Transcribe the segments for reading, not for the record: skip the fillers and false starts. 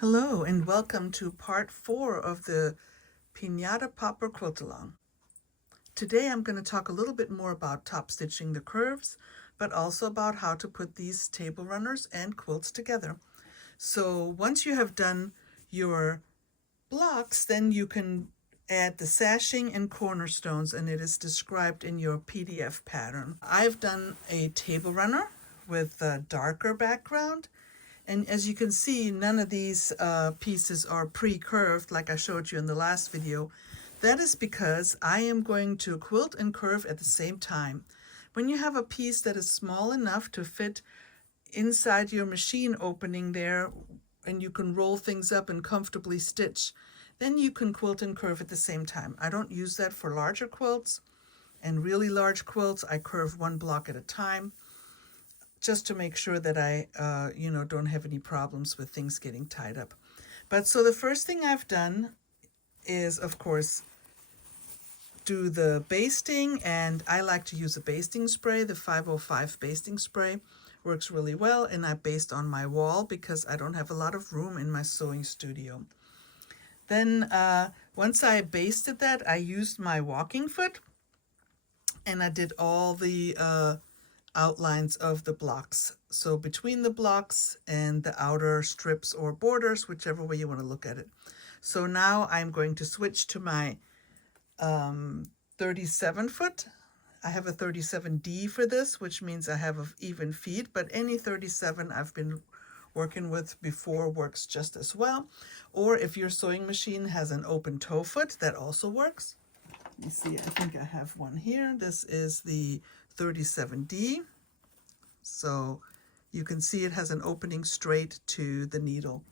Hello and welcome to part 4 of the Piñata Popper Quilt Along. Today I'm going to talk a little bit more about top stitching the curves, but also about how to put these table runners and quilts together. So once you have done your blocks, then you can add the sashing and cornerstones, and it is described in your PDF pattern. I've done a table runner with a darker background. And as you can see, none of these pieces are pre-curved like I showed you in the last video. That is because I am going to quilt and curve at the same time. When you have a piece that is small enough to fit inside your machine opening there, and you can roll things up and comfortably stitch, then you can quilt and curve at the same time. I don't use that for larger quilts and really large quilts. I curve one block at a time, just to make sure that I, don't have any problems with things getting tied up. But so the first thing I've done is, of course, do the basting, and I like to use a basting spray. The 505 basting spray works really well, and I baste on my wall because I don't have a lot of room in my sewing studio. Then once I basted that, I used my walking foot, and I did all the outlines of the blocks. So between the blocks and the outer strips or borders, whichever way you want to look at it. So now I'm going to switch to my 37 foot. I have a 37D for this, which means I have even feet, but any 37 I've been working with before works just as well. Or if your sewing machine has an open toe foot, that also works. Let me see, I think I have one here. This is the 37D. So you can see it has an opening straight to the needle.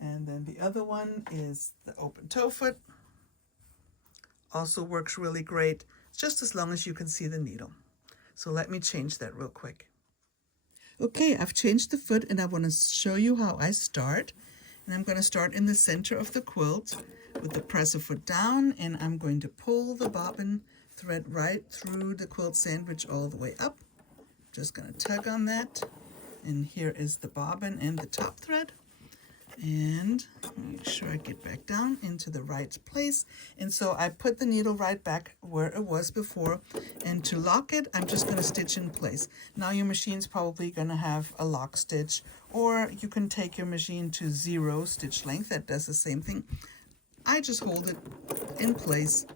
And then the other one is the open toe foot. Also works really great, just as long as you can see the needle. So let me change that real quick. Okay, I've changed the foot, and I want to show you how I start. And I'm going to start in the center of the quilt with the presser foot down, and I'm going to pull the bobbin thread right through the quilt sandwich all the way up. Just going to tug on that, and here is the bobbin and the top thread. And make sure I get back down into the right place. And so I put the needle right back where it was before, and to lock it, I'm just going to stitch in place. Now your machine's probably going to have a lock stitch, or you can take your machine to 0 stitch length. That does the same thing. I just hold it in place,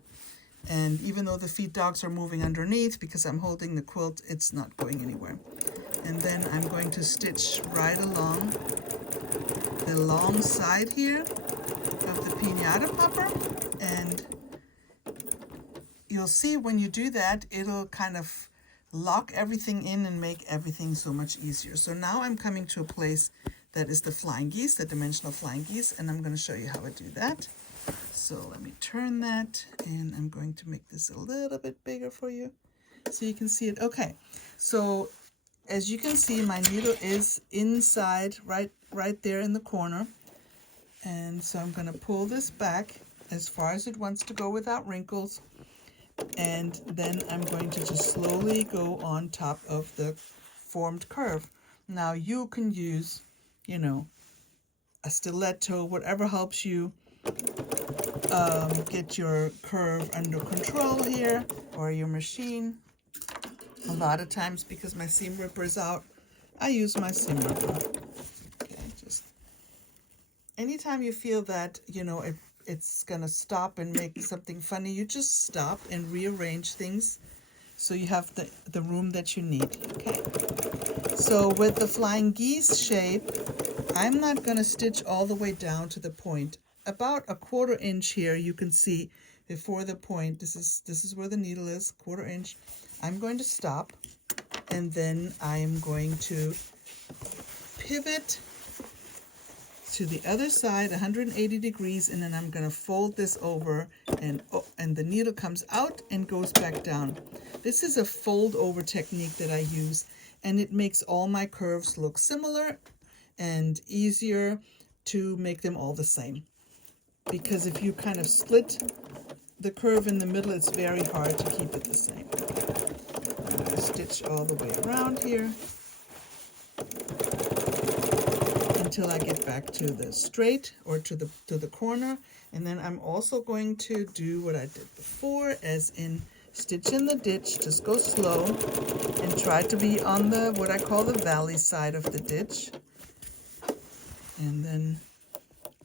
and even though the feed dogs are moving underneath, because I'm holding the quilt, it's not going anywhere. And then I'm going to stitch right along the long side here of the Piñata Popper, and you'll see when you do that, it'll kind of lock everything in and make everything so much easier. So now I'm coming to a place that is the flying geese, the dimensional flying geese, and I'm going to show you how I do that. So let me turn that, and I'm going to make this a little bit bigger for you so you can see it. Okay, so as you can see, my needle is inside right there in the corner, and so I'm going to pull this back as far as it wants to go without wrinkles, and then I'm going to just slowly go on top of the formed curve. Now you can use, a stiletto, whatever helps you get your curve under control here, or your machine. A lot of times, because my seam ripper is out, I use my seam ripper. Okay, just anytime you feel that, it's gonna stop and make something funny, you just stop and rearrange things so you have the room that you need. Okay, so with the flying geese shape, I'm not gonna stitch all the way down to the point. About a 1/4 inch here, you can see before the point. This is where the needle is, 1/4 inch. I'm going to stop, and then I'm going to pivot to the other side 180 degrees, and then I'm going to fold this over, and the needle comes out and goes back down. This is a fold over technique that I use, and it makes all my curves look similar and easier to make them all the same. Because if you kind of split the curve in the middle, it's very hard to keep it the same. I'm going to stitch all the way around here until I get back to the straight or to the corner. And then I'm also going to do what I did before, as in stitch in the ditch. Just go slow and try to be on the what I call the valley side of the ditch. And then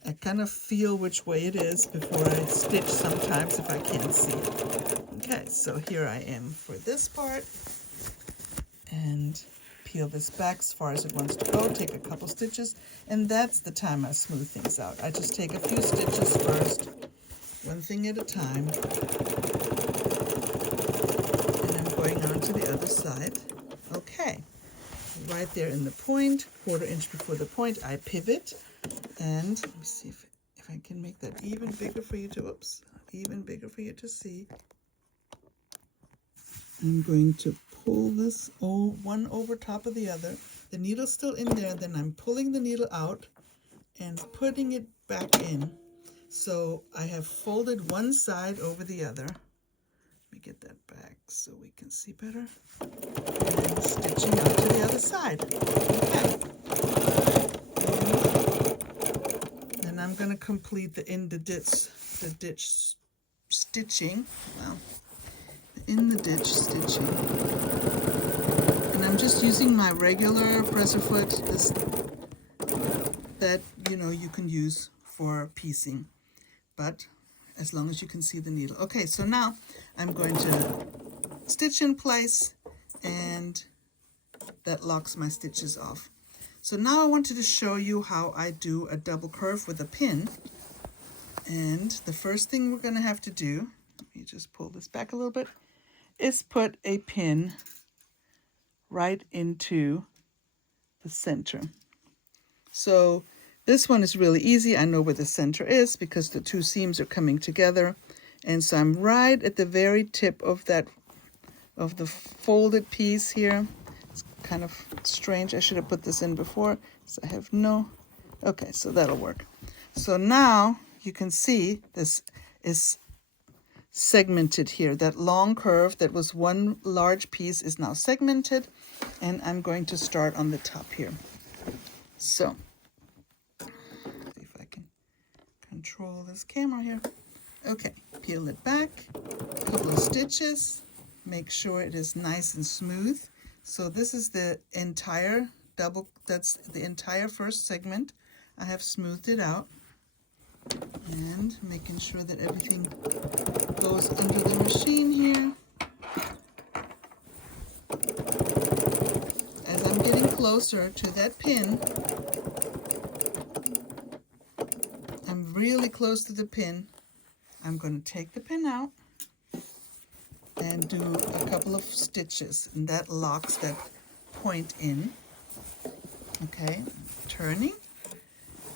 I kind of feel which way it is before I stitch sometimes if I can't see. Okay, so here I am for this part. And peel this back as far as it wants to go, take a couple stitches, and that's the time I smooth things out. I just take a few stitches first, one thing at a time, and I'm going on to the other side. Okay, right there in the point, 1/4 inch before the point, I pivot, and let me see if I can make that even bigger for you to, even bigger for you to see. I'm going to pull this one over top of the other. The needle's still in there, then I'm pulling the needle out and putting it back in. So I have folded one side over the other. Let me get that back so we can see better. And stitching out to the other side. Okay. And then I'm going to complete the ditch stitching. Wow. In the ditch stitching, and I'm just using my regular presser foot that you can use for piecing, but as long as you can see the needle. Okay, so now I'm going to stitch in place, and that locks my stitches off. So now I wanted to show you how I do a double curve with a pin, and the first thing we're going to have to do, let me just pull this back a little bit, is put a pin right into the center. So this one is really easy. I know where the center is because the two seams are coming together. And so I'm right at the very tip of the folded piece here. It's kind of strange. I should have put this in before, so I have okay, so that'll work. So now you can see this is segmented here. That long curve that was one large piece is now segmented, and I'm going to start on the top here. So, see if I can control this camera here. Okay, peel it back, a couple of stitches, make sure it is nice and smooth. So this is the entire that's the entire first segment. I have smoothed it out, and making sure that everything goes under the machine here. As I'm getting closer to that pin, I'm really close to the pin, I'm going to take the pin out and do a couple of stitches, and that locks that point in. Okay, turning.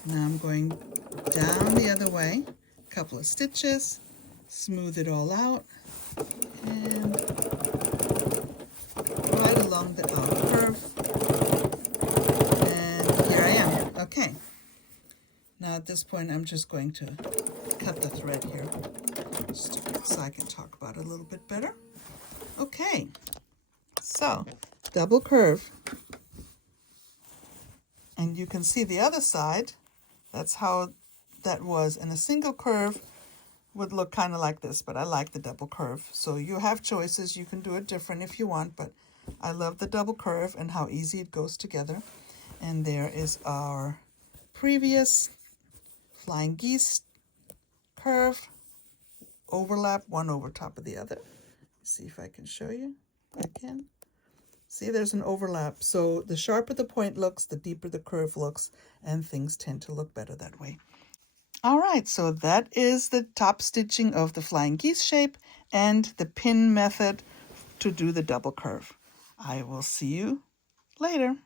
Now I'm going down the other way, a couple of stitches, smooth it all out, and right along the outer curve, and here I am. Okay, now at this point I'm just going to cut the thread here so I can talk about it a little bit better. Okay, so double curve, and you can see the other side. That's how that was, and a single curve would look kind of like this, but I like the double curve. So you have choices. You can do it different if you want, but I love the double curve and how easy it goes together. And there is our previous flying geese curve, overlap, one over top of the other. See if I can show you. I can. See, there's an overlap. So the sharper the point looks, the deeper the curve looks, and things tend to look better that way. All right, so that is the top stitching of the flying geese shape and the pin method to do the double curve. I will see you later.